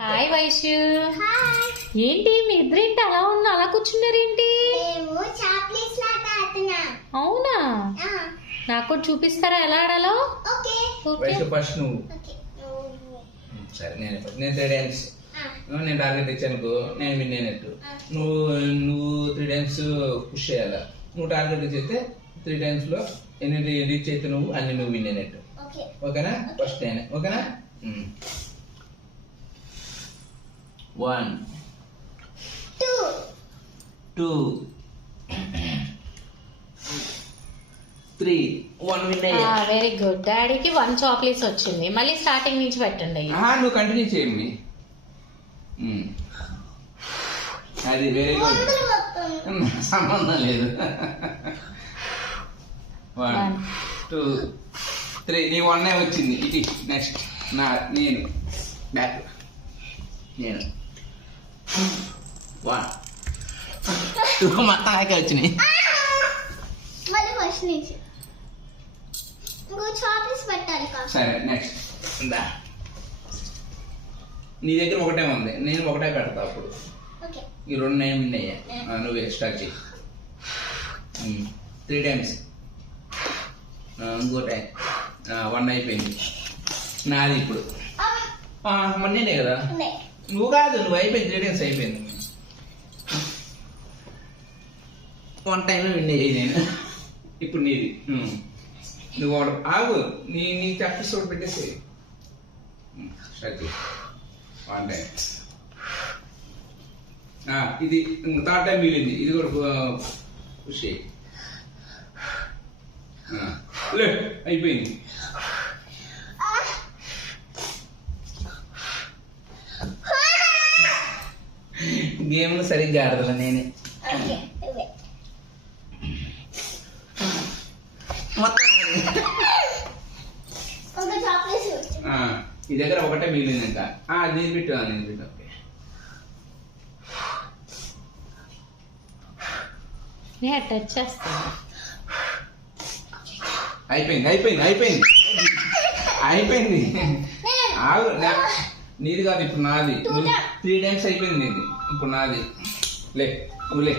Hi Vaishu. ఏంటి మీ ఇద్దరేంటి అలా ఉన్నా అలా కూర్చున్నారేంటి? అవునా, నాకు చూపిస్తారా ఎలా ఆడాలో? ఫస్ట్ నువ్వు. సరే నేను 3 టైమ్స్ నేను టార్గెట్ ఇచ్చానుకో నేను విన్ అయినట్టు. నువ్వు 3 టైమ్స్ పుష్ చేయాలా. నువ్వు టార్గెట్ ఇచ్చేస్తే 3 టైమ్స్ లో ఎన్ని రీచ్ అయితే నువ్వు అన్ని నువ్వు విన్ అయినట్టు. ఓకేనా? ఫస్ట్ నేను. ఓకేనా? 1 2 3 1 విన్ అయ్యా. Very good. డాడీకి 1 చాక్లెట్స్ వచ్చింది. మళ్ళీ స్టార్టింగ్ నుంచి పెట్టండి. నువ్వు కంటిన్యూ చేయండి. అది వెరీ గుడ్. సంబంధం లేదు. 1 2 3 నీ 1 వచ్చింది. ఇది నెక్స్ట్ నేను బ్యాక్. నేను 1 2 మొత్తం నాకే వచ్చినాయి. సరే నెక్స్ట్ నీ దగ్గర ఒకటే ఉంది, నేను ఒకటే పెడతా. అప్పుడు ఈ 2 నేను విన్ అయ్యా. నువ్వు ఎక్స్ట్రా చెయ్యి. 3 టైమ్స్. ఇంకో టైం 1 అయిపోయింది నాది. ఇప్పుడు మొన్నే కదా. నువ్వు కాదు, నువ్వు అయిపోయింది. 3 టైమ్స్ అయిపోయింది. 1 టైంలో విన్ అయ్యాయి నేను. ఇప్పుడు నీది. నువ్వు ఆగు. నీ చాప్టర్స్ ఒకటి పెట్టేసి స్టార్ట్ చేయి. 1 టైం. ఇది 3rd టైం మిగిలింది. ఇది కూడా పుష్ చేయి. లే అయిపోయింది. గేమ్లు సరిగ్గా ఆడదా నేనే. ఈ దగ్గర ఒకటే మిగిలింది ఇంకా. నేను పెట్టు. ఓకే టచ్ చేస్తాను. అయిపోయింది. ఆగు. నీది కాదు ఇప్పుడు నాది. 3 టైమ్స్ అయిపోయింది నీది. ఇప్పుడు నాది. లే నువ్వు లే.